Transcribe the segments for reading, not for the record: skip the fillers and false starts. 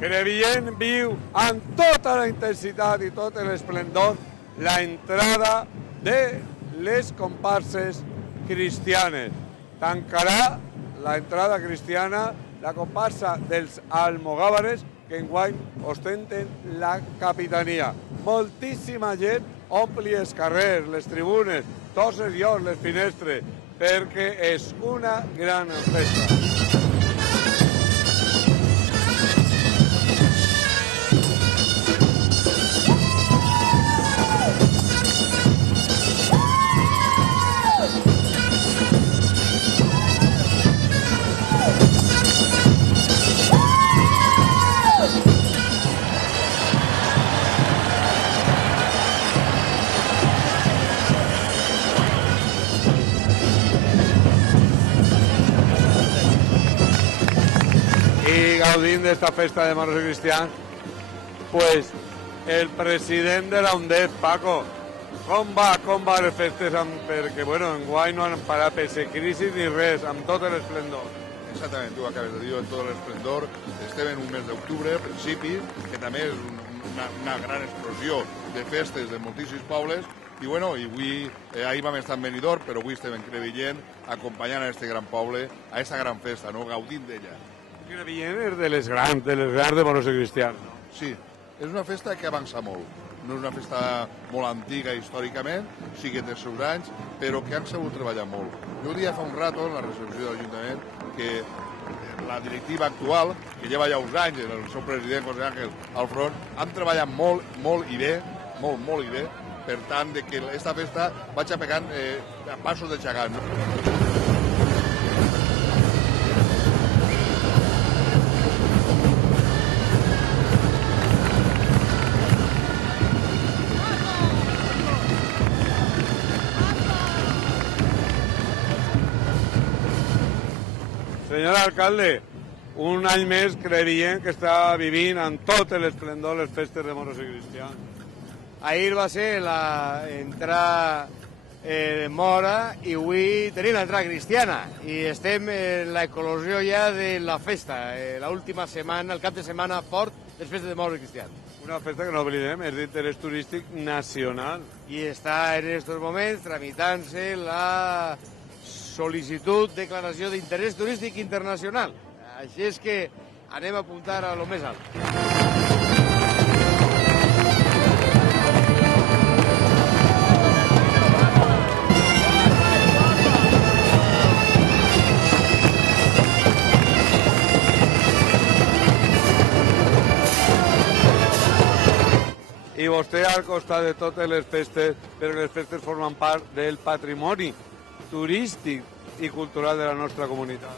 Crevillent viu amb tota la intensitat i tot l'esplendor la entrada de les comparses cristianes. Tancarà la entrada cristiana la comparsa dels almogàvares que enguany ostenten la capitania. Moltíssima gent ompli els carrers, les tribunes, tots els llocs, les finestres, perquè és una gran festa. I gaudint d'esta festa de moros i cristians, pues el president de la UNDEF, Paco, com va les festes? Perquè, bueno, enguany no han parat pese crisi ni res, amb tot l'esplendor. Exactament, tu acabes de dir, en tot l'esplendor. Estem en un mes d'octubre, a principi, que també és una gran explosió de festes de moltíssims pobles, i bueno, avui, ahir vam estar en Benidorm, però avui estem en Crevillent, acompanyant a este gran poble, a aquesta gran festa, no? Gaudint d'ella. Crevillent és de les grans de moros i cristians, no? Sí, és una festa que avança molt. No és una festa molt antiga històricament, sí que té els seus anys, però que han sabut treballar molt. Jo dia fa un rato, en la recepció de l'Ajuntament, que la directiva actual, que lleva ja uns anys, el seu president, José Ángel, al front, han treballat molt i bé, molt i bé, per tant, que aquesta festa vaig pegant a passos de gegant. No? Senyor alcalde, un any més Crevillent que està vivint amb tot l'esplendor les festes de moros i cristians. Ahir va ser l'entrada de mora i avui tenim l'entrada cristiana i estem en l'eclosió ja de la festa, l'última setmana, el cap de setmana fort de les festes de moros i cristians. Una festa que no oblidem, és d'interès turístic nacional. I està en aquests moments tramitant-se la sol·licitud, declaració d'interès turístic internacional. Així és que anem a apuntar a lo més alt. I vostè al costat de totes les festes, perquè les festes formen part del patrimoni turístic i cultural de la nostra comunitat.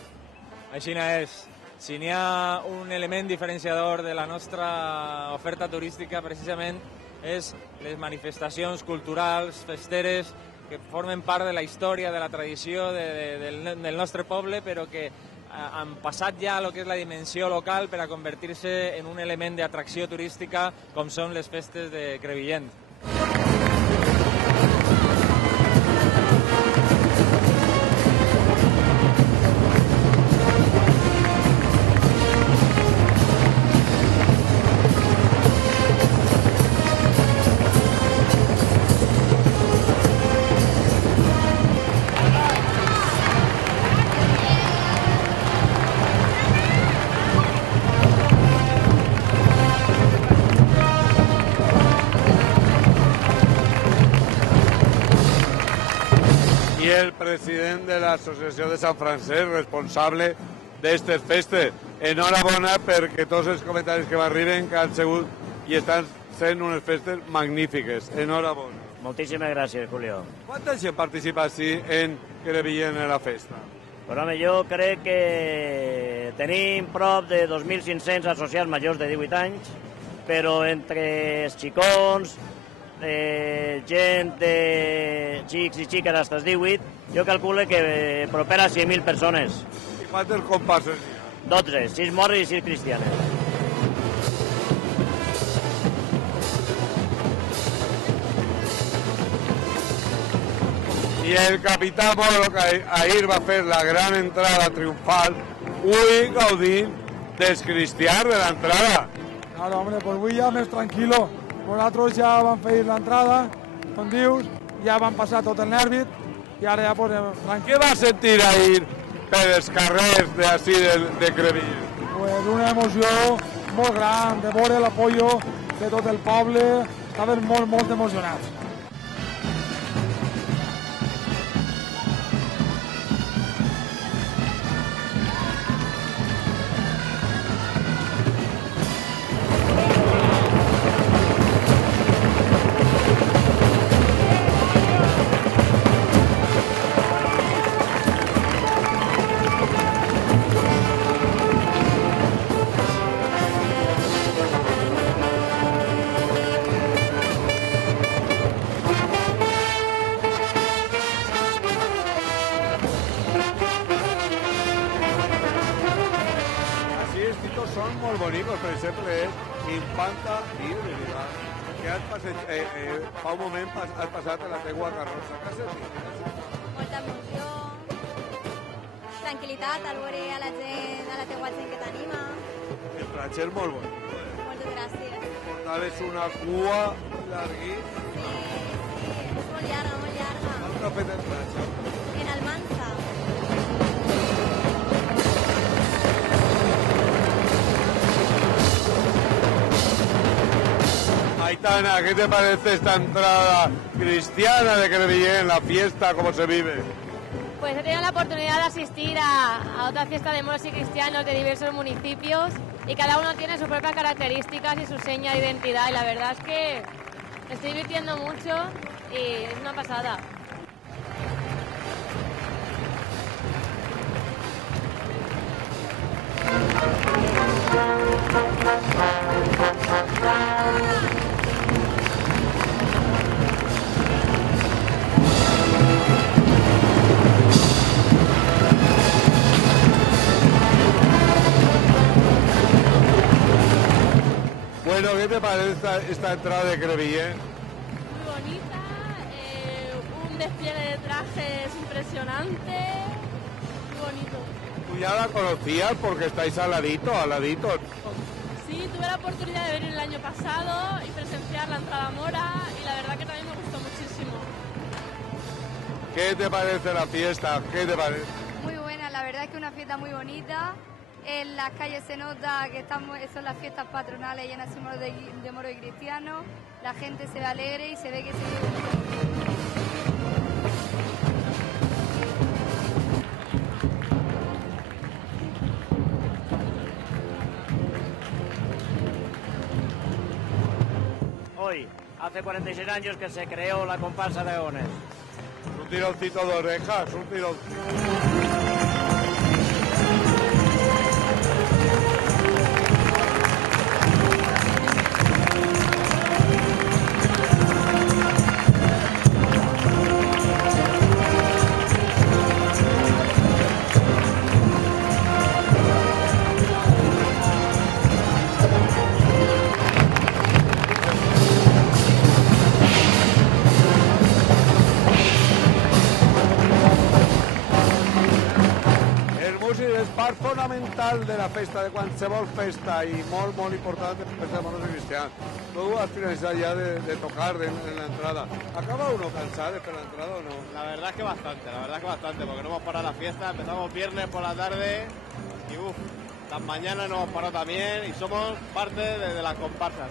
Així és. Si n'hi ha un element diferenciador de la nostra oferta turística, precisament, és les manifestacions culturals, festeres, que formen part de la història, de la tradició del nostre poble, però que han passat ja a lo que és la dimensió local per a convertir-se en un element d'atracció turística com són les festes de Crevillent. I el president de l'Associació de Sant Francesc, responsable d'aquestes festes. Enhorabona perquè tots els comentaris que m'arriben que han sigut i estan sent unes festes magnífiques. Enhorabona. Moltíssimes gràcies, Julio. Quanta gent participa així en Crevillent en la festa? Però home, jo crec que tenim prop de 2.500 associats majors de 18 anys, però entre els xicons, gent de xics i xiques fins als 18, jo calculo que propera a 100.000 persones. I quantes comparses hi ha? 12, 6 moros i 6 cristianes. I el capità Moro, que ahir va fer la gran entrada triomfal, avui gaudint dels cristians de l'entrada. Claro, hombre, pues avui ja més tranquil·lo. Nosaltres ja vam fer l'entrada, com dius, ja vam passar tot el nervi i ara ja pues, tranquil. Què vas sentir ahir per els carrers d'ací de Crevillent? Pues una emoció molt gran de veure l'apoyo de tot el poble, estaven molt emocionats. Són molt bonics, per exemple, Infanta i Universitat, que fa un moment has passat a la teua carrossa. Què has sentit? Molta emoció, tranquil·litat al veure a la teua gent que t'anima. El platge és molt bonic. Moltes gràcies. Portaves una cua llarguíssima. Sí, és molt llarga, molt llarga. On t'ha fet el platge? En Almansa. Aitana, ¿qué te parece esta entrada cristiana de Crevillent, la fiesta, cómo se vive? Pues he tenido la oportunidad de asistir a otra fiesta de moros y cristianos de diversos municipios y cada uno tiene sus propias características y su seña de identidad y la verdad es que me estoy divirtiendo mucho y es una pasada. Bueno, ¿qué te parece esta entrada de Crevillent? Muy bonita, un despliegue de trajes impresionante, muy bonito. ¿Tú ya la conocías porque estáis al ladito? Sí, tuve la oportunidad de venir el año pasado y presenciar la entrada mora y la verdad que también me gustó muchísimo. ¿Qué te parece la fiesta? ¿Qué te parece? Muy buena, la verdad es que una fiesta muy bonita. En las calles se nota que son las fiestas patronales llenas de moros y cristianos. La gente se ve alegre y se ve que se vive. Hoy, hace 46 años que se creó la comparsa de Agones. Un tironcito de orejas, un tironcito. És part fonamental de la festa, de qualsevol festa, i molt important de la festa de moros i cristians. Tu has finalitzat ja de tocar en la entrada. ¿Acaba uno cansado de la entrada o no? La verdad es que bastante, porque no hemos parado la fiesta, empezamos viernes por la tarde y las mañanas no hemos parado también y somos parte de las comparsas,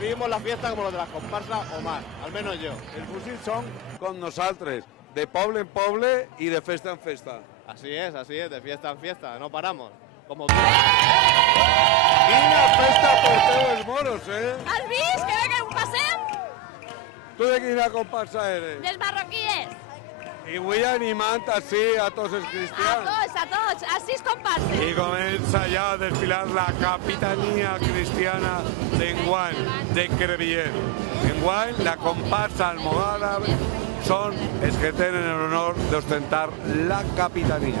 vivimos la fiesta como los de las comparsas o más, al menos yo. Els músics són com nosaltres, de poble en poble i de festa en festa. Así es, de fiesta en fiesta, no paramos. Como tú. Quina festa porteu els moros, ¿Has visto que ve que un paseo? Tu de quina comparsa eres? Dels marroquíes. I vull animant així a tots els cristians. A tots, a 6 comparses. I comença ja a desfilar la capitania cristiana d'enguany, de Crevillent. Enguany, la comparsa almogàrab són els que tenen l'honor d'ostentar la capitania.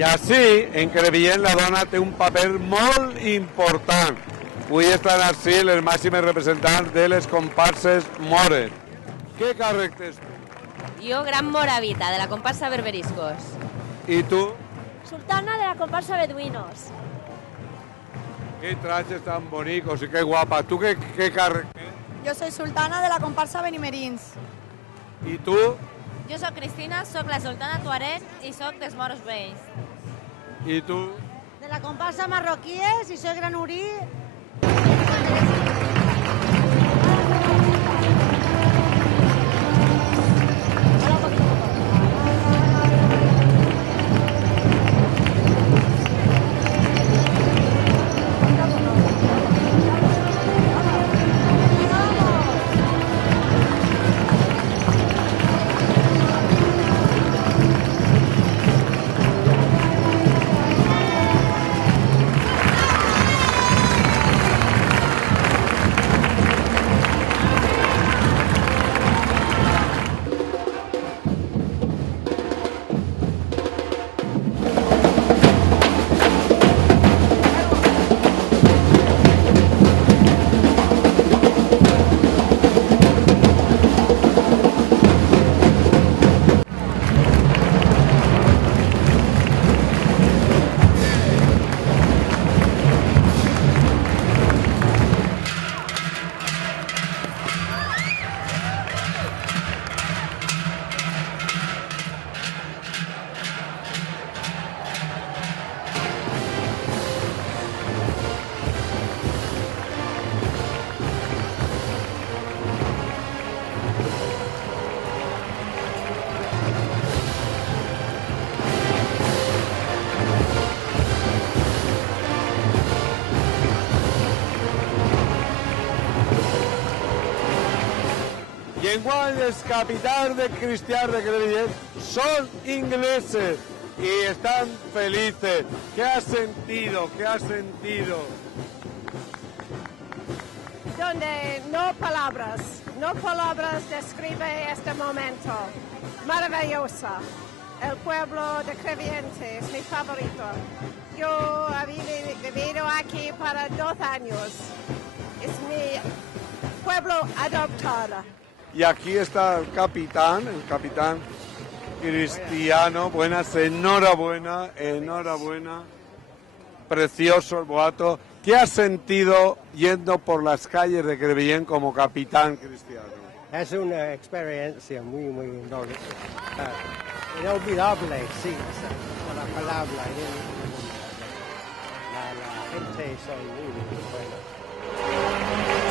I així, en Crevillent, la dona té un paper molt important. Avui estan així les màximes representants de les comparses mores. Què càrrec tens tu? Jo, gran moravita, de la comparsa Berberiscos. I tu? Sultana de la comparsa Beduinos. Qué trajes tan bonitos y qué guapa. ¿Tú qué càrrec tens? Jo soy Sultana de la comparsa Benimerins. I tu? Jo soc Cristina, soc la sultana Tuareg i soc dels Moros Vells. I tu? De la comparsa Marroquíes y soy Granurí. Y enguany els capitans de Cristians de Crevillent son ingleses y están felices. ¿Qué has sentido? ¿Qué has sentido? Donde no palabras describe este momento. Maravillosa. El pueblo de Crevillente es mi favorito. Yo he vivido aquí para 2 años. Es mi pueblo adoptado. Y aquí está el capitán Cristiano. Buenas, enhorabuena. Precioso el boato. ¿Qué has sentido yendo por las calles de Crevillent como capitán Cristiano? Es una experiencia muy inolvidable, sí, con la palabra. La gente son muy buenos.